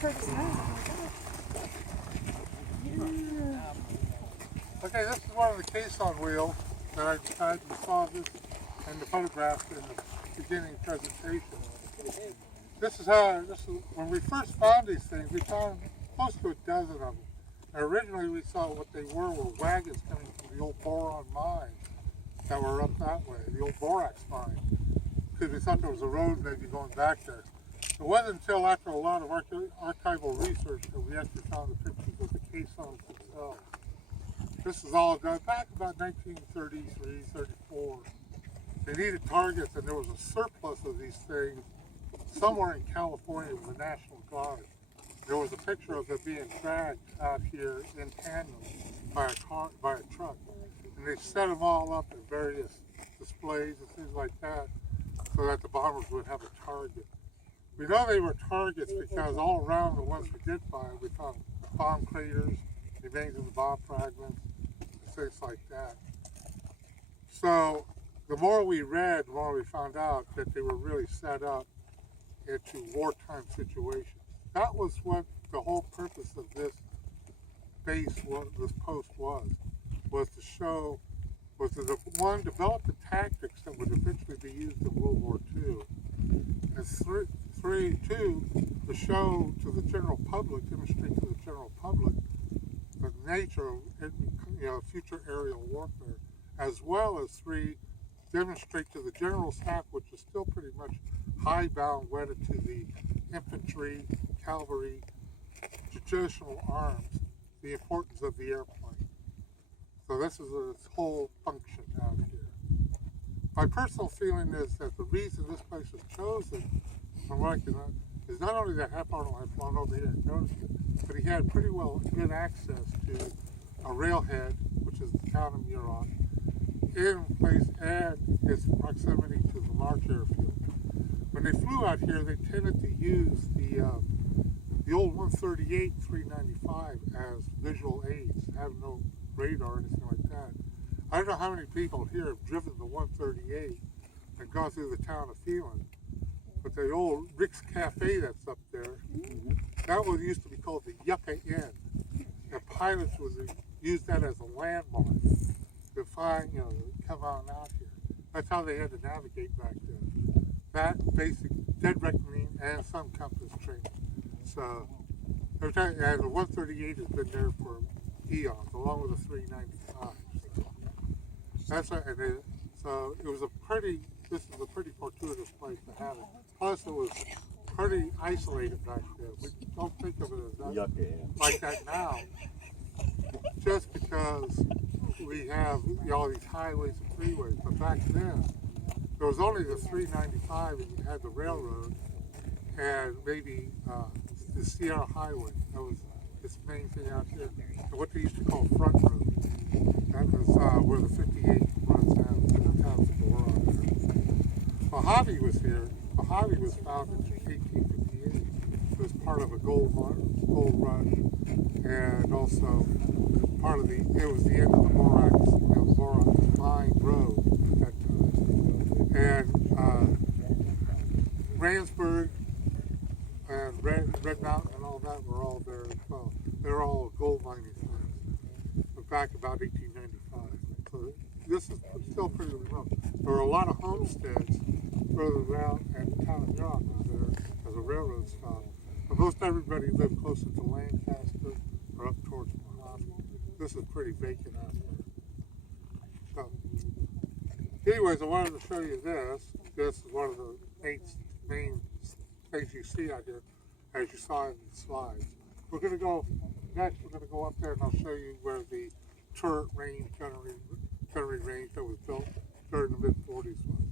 heard the sounds. Okay, this is one of the caisson wheels that I decided you saw this in the photograph in the beginning presentation. This is when we first found these things, we found close to a dozen of them. And originally we saw what they were wagons coming from the old boron mine that were up that way, the old borax mine, because we thought there was a road maybe going back there. It wasn't until after a lot of archival research that we actually found the pictures of the caissons themselves. This is all done back about 1933, 34. They needed targets, and there was a surplus of these things somewhere in California with the National Guard. There was a picture of it being dragged out here in tandem by a truck. And they set them all up in various displays and things like that so that the bombers would have a target. We know they were targets because all around the ones we did find, we found bomb craters, remains of the bomb fragments, things like that. So the more we read, the more we found out that they were really set up into wartime situations. That was what the whole purpose of this base, this post was to show, was to develop the tactics that would eventually be used in World War II. And two, to show to the general public, demonstrate to the general public the nature of future aerial warfare, as well as three, demonstrate to the general staff, which is still pretty much hidebound wedded to the infantry, cavalry, traditional arms, the importance of the airplane. So this is its whole function out here. My personal feeling is that the reason this place was chosen, from what I can is not only that Hap Arnold had flown over here and noticed it, but he had pretty well good access to a railhead, which is the town of Muroc, in place, and its proximity to the large airfield. When they flew out here, they tended to use the old 138-395 as visual aids, have no radar or anything like that. I don't know how many people here have driven the 138 and gone through the town of Phelan, but the old Rick's Cafe that's up there, that one used to be called the Yucca Inn. And pilots would use that as a landmark to find, come on out here. That's how they had to navigate back then. That basic dead reckoning and some compass training. So, and the 138 has been there for eons, along with the 395. So it was this is a pretty fortuitous place to have it. Plus it was pretty isolated back then. We don't think of it as that, like that now, just because we have all these highways and freeways. But back then, there was only the 395 and you had the railroad and maybe the Sierra Highway. That was this main thing out here. And what they used to call Front Road. That was where the 58 runs out to the town of Aurora there. Mojave was here. Mojave was founded in 1858. It was part of a gold rush, and also it was the end of the borax mine road at that time. And Randsburg and Red Mountain and all that were all there as well. They were all gold mining sites back about 1895. So this is still pretty remote. There were a lot of homesteads further out, and the town of Muroc was there as a railroad stop. But most everybody lived closer to Lancaster or up towards Mojave. This is pretty vacant out here. So, anyways, I wanted to show you this. This is one of the main things you see out here, as you saw in the slides. We're going to go up there and I'll show you where the turret range, gunnery range that was built during the mid-40s was.